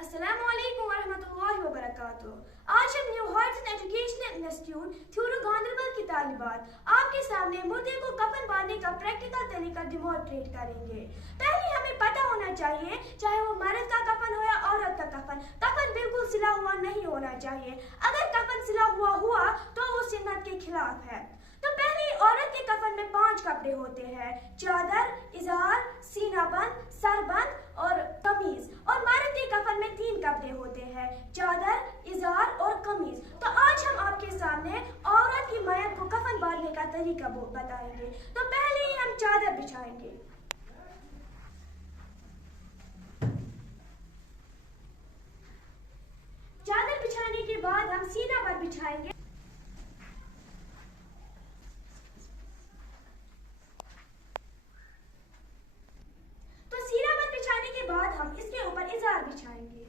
अस्सलामुअलैकुम वरहमतुल्लाहि वबरकातुहू। आज हम new hearts educational institute Thuroo Ganderbal की तालिबात आपके सामने मुर्दे को कफन बांधने का प्रैक्टिकल तरीका डिमॉन्स्ट्रेट करेंगे। पहले हमें पता होना चाहिए, चाहे वो मर्द का कफन हो या औरत का कफन, कफन बिल्कुल सिला हुआ नहीं होना चाहिए। अगर कफन सिला हुआ तो वो सुन्नत के खिलाफ है। तो पहले औरत के कफन में 5 कपड़े होते हैं: चादर, इज़ार, सीनाबंद, सरबंद और कमीज। और मर्द के कफन में 3 कपड़े होते हैं: चादर, इज़ार और कमीज। तो आज हम आपके सामने औरत की मैयत को कफन बांधने का तरीका बताएंगे। तो पहले ही हम चादर बिछाएंगे। चादर बिछाने के बाद हम सीनाबंद बिछाएंगे। तो सीनाबंद बिछाने के बाद हम इसके ऊपर इज़ार बिछाएंगे।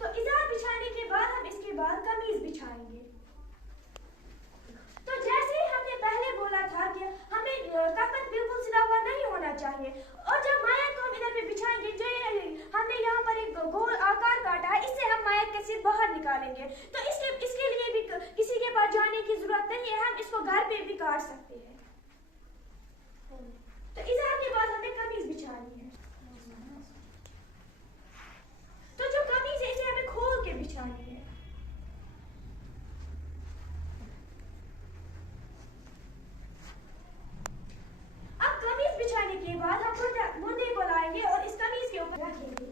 तो इज़ार बिछाने के बाद हम इसके बाद कमीज बिछाएंगे। तो जैसे ही हमने पहले बोला था कि हमें कफन बिल्कुल सिला हुआ नहीं होना चाहिए, और जब मैयत को हम इधर पे बिछाएंगे, जो हमने यहाँ पर एक गोल आकार काटा है, इससे हम मैयत का सिर बाहर निकालेंगे। तो इसके लिए भी किसी के पास जाने की जरूरत नहीं है, हम इसको घर पे भी काट सकते हैं। तो इज़ार के बाद हमें कमीज बिछानी है। तो जो कमीज है इसे हमें खोल के बिछानी है। अब कमीज बिछाने के बाद हम मुर्दे को लाएंगे और इस कमीज के ऊपर रखेंगे।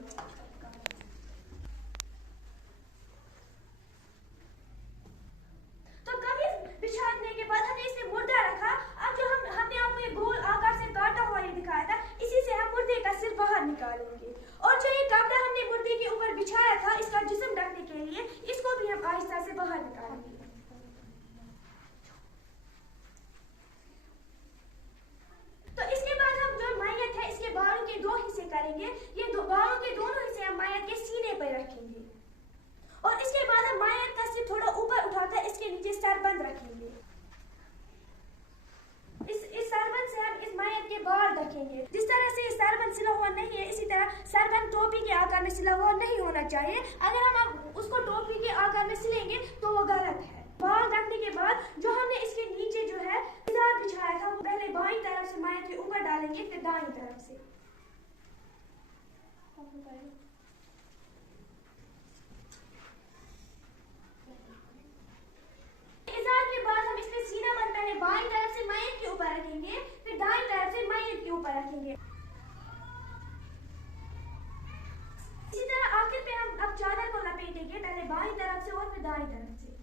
तो कमीज बिछाने के बाद हमने इसमें मुर्दा रखा। अब जो हमने आपको ये गोल आकार से काटा हुआ ये दिखाया था, इसी से हम मुर्दे का सिर बाहर निकालेंगे। और जो ये कपड़ा हमने मुर्दे के ऊपर बिछाया था इसका जिस्म ढकने के लिए, इसको भी हम आहिस्ता से बाहर निकालेंगे। तो इसके बाद हम जो मैयत है इसके बालों के 2 हिस्से करेंगे। ये बालों के दोनों हिस्से हम मैयत के सीने पर रखेंगे, और इसके बाद हम मैयत का सिर थोड़ा ऊपर उठाकर इसके नीचे सरबंद रखेंगे। इस सरबंद से हम इस मैयत के बाल ढकेंगे। जिस तरह से सरबंद सिला हुआ नहीं है, इसी तरह सरबंद टोपी के आकार में सिला हुआ नहीं होना चाहिए। अगर हम उसको टोपी के आकार में सिलेंगे तो वो गलत है। बाल ढकने के बाद जो हमने इसके नीचे जो है इज़ार बिछाया था, वो पहले बाईं तरफ से मैयत के ऊपर डालेंगे, फिर दाईं तरफ से। इज़ार के बाद हम इसमें सीनाबंद पहले बाईं तरफ से मैयत के ऊपर रखेंगे, फिर दाईं तरफ से मैयत के ऊपर रखेंगे। इसी तरह आखिर पे हम अब चादर को लपेटेंगे, पहले बाईं तरफ से और फिर दाईं तरफ से।